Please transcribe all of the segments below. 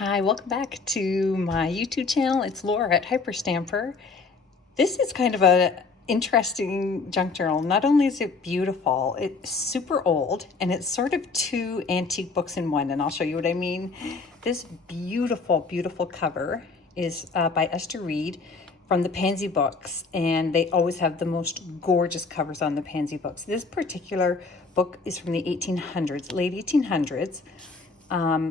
Hi, welcome back to my YouTube channel. It's Laura at Hyperstamper. This is kind of a interesting junk journal. Not only is it beautiful, it's super old, and it's sort of two antique books in one, and I'll show you what I mean. This beautiful, beautiful cover is by Esther Reed from the Pansy books, and they always have the most gorgeous covers on the Pansy books. This particular book is from the 1800s, late 1800s.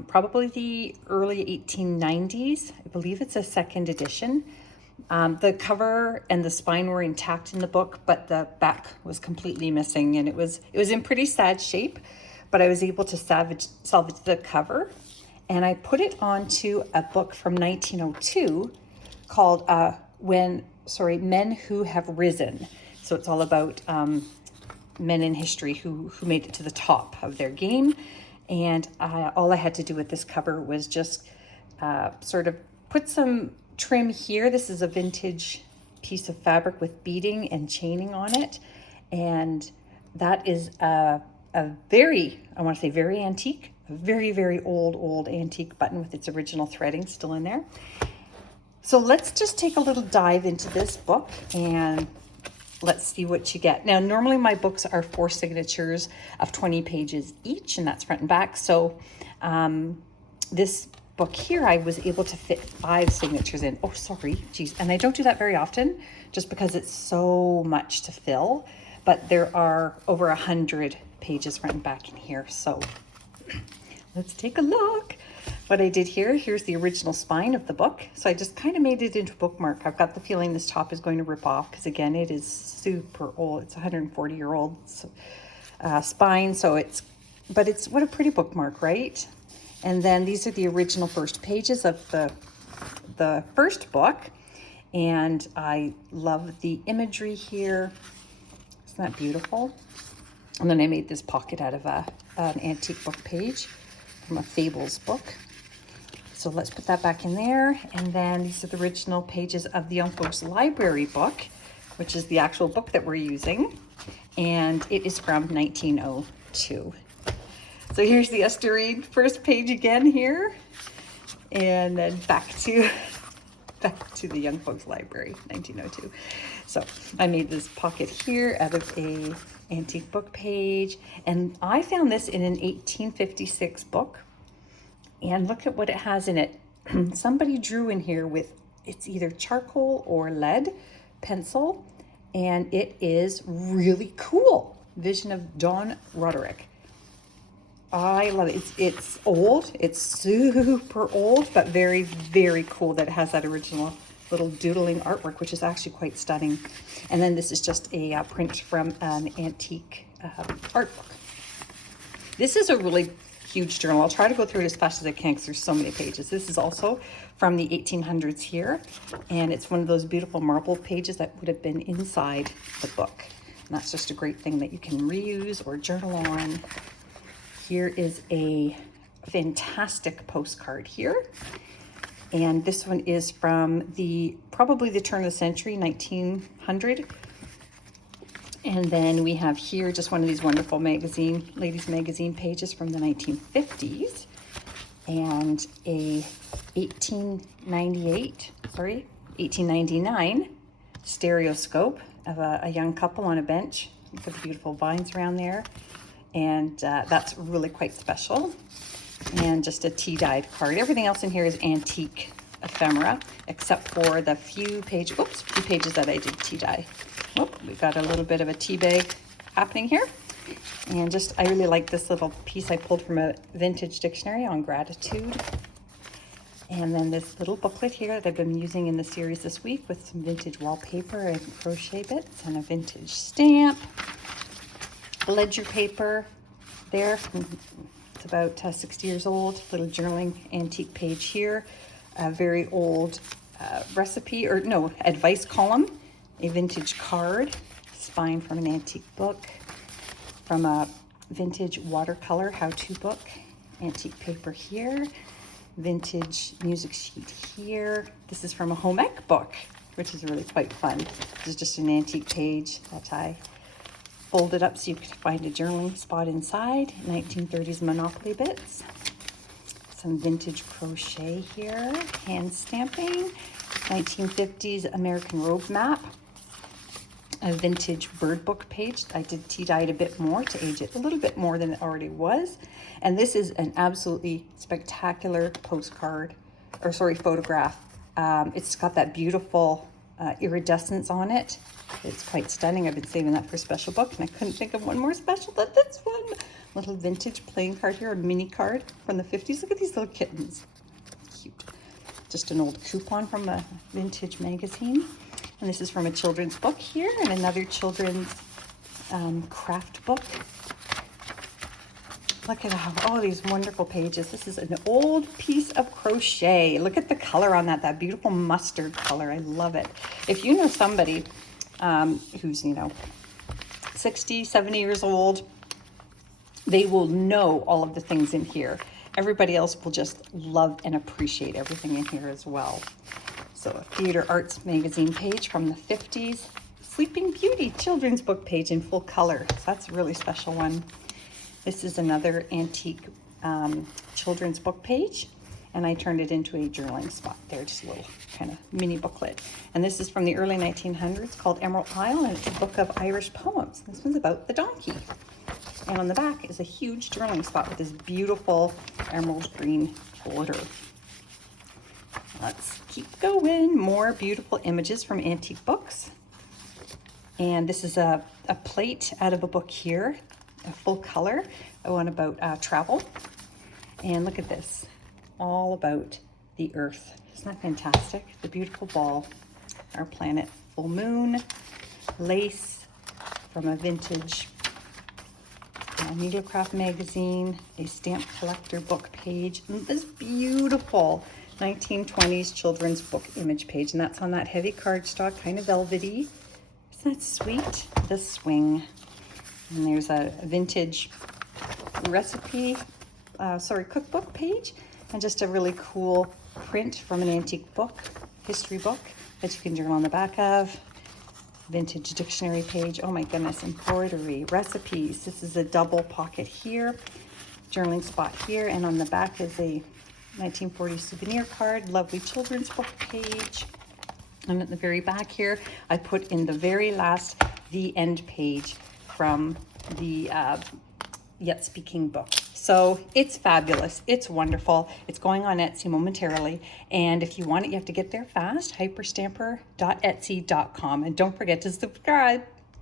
Probably the early 1890s. I believe it's a second edition. The cover and the spine were intact in the book, but the back was completely missing, and it was in pretty sad shape. But I was able to salvage the cover, and I put it onto a book from 1902 called Men Who Have Risen. So it's all about men in history who made it to the top of their game. And all I had to do with this cover was just sort of put some trim here. This is a vintage piece of fabric with beading and chaining on it. And that is a very, I want to say very antique, a very, very old antique button with its original threading still in there. So let's just take a little dive into this book and let's see what you get. Now, normally my books are 4 signatures of 20 pages each, and that's front and back. So this book here, I was able to fit 5 signatures in. Oh, sorry, geez. And I don't do that very often just because it's so much to fill, but there are over 100 pages front and back in here. So let's take a look. What I did here's the original spine of the book. So I just kind of made it into a bookmark. I've got the feeling this top is going to rip off because, again, it is super old. It's a 140-year-old spine. So what a pretty bookmark, right? And then these are the original first pages of the first book. And I love the imagery here. Isn't that beautiful? And then I made this pocket out of an antique book page from a Fables book. So let's put that back in there. And then these are the original pages of the Young Folks Library book, which is the actual book that we're using. And it is from 1902. So here's the Esther Reed first page again here. And then back to the Young Folks Library, 1902. So I made this pocket here out of a antique book page. And I found this in an 1856 book. And look at what it has in it. Somebody drew in here with, it's either charcoal or lead pencil, and it is really cool. Vision of Don Roderick. I love it. It's old. It's super old, but very, very cool that it has that original little doodling artwork, which is actually quite stunning. And then this is just a print from an antique art book. This is a really huge journal. I'll try to go through it as fast as I can because there's so many pages. This is also from the 1800s here, and it's one of those beautiful marble pages that would have been inside the book. And that's just a great thing that you can reuse or journal on. Here is a fantastic postcard here. And this one is from probably the turn of the century, 1900. And then we have here just one of these wonderful ladies magazine pages from the 1950s, and a 1899 stereoscope of a young couple on a bench. Look at the beautiful vines around there. And that's really quite special. And just a tea-dyed card. Everything else in here is antique ephemera, except for the few pages that I did tea dye. Oh, we've got a little bit of a tea bag happening here. And I really like this little piece I pulled from a vintage dictionary on gratitude. And then this little booklet here that I've been using in the series this week with some vintage wallpaper and crochet bits and a vintage stamp. Ledger paper there. It's about 60 years old. Little journaling antique page here. A very old advice column. A vintage card, spine from an antique book, from a vintage watercolor how-to book, antique paper here, vintage music sheet here. This is from a home ec book, which is really quite fun. This is just an antique page that I folded up so you could find a journaling spot inside. 1930s Monopoly bits. some vintage crochet here, hand stamping, 1950s American robe map, a vintage bird book page. I did tea-dye it a bit more to age it a little bit more than it already was. And this is an absolutely spectacular postcard, or sorry, photograph. It's got that beautiful iridescence on it. It's quite stunning. I've been saving that for a special book, and I couldn't think of one more special than this one. Little vintage playing card here, a mini card from the 50s. Look at these little kittens. Cute. Just an old coupon from a vintage magazine. And this is from a children's book here, and another children's craft book. Look at all these wonderful pages. This is an old piece of crochet. Look at the color on that beautiful mustard color. I love it. If you know somebody who's, 60, 70 years old, they will know all of the things in here. Everybody else will just love and appreciate everything in here as well. So a theater arts magazine page from the 50s. Sleeping Beauty children's book page in full color. So that's a really special one. This is another antique children's book page, and I turned it into a journaling spot there, just a little kind of mini booklet. And this is from the early 1900s called Emerald Isle, and it's a book of Irish poems. This one's about the donkey. And on the back is a huge journaling spot with this beautiful emerald green border. Let's keep going. More beautiful images from antique books. And this is a plate out of a book here, a full color, one about travel. And look at this, all about the Earth. Isn't that fantastic? The beautiful ball, our planet, full moon, lace from a vintage Needlecraft magazine, a stamp collector book page, and this beautiful 1920s children's book image page, and that's on that heavy cardstock, kind of velvety. Isn't that sweet? The swing. And there's a vintage recipe, cookbook page, and just a really cool print from an antique book, history book, that you can journal on the back of. Vintage dictionary page. Oh my goodness, embroidery, recipes. This is a double pocket here, journaling spot here, and on the back is a 1940 souvenir card, lovely children's book page. And at the very back here, I put in the very last, the end page from the Yet Speaking book. So it's fabulous. It's wonderful. It's going on Etsy momentarily. And if you want it, you have to get there fast. Hyperstamper.etsy.com. And don't forget to subscribe.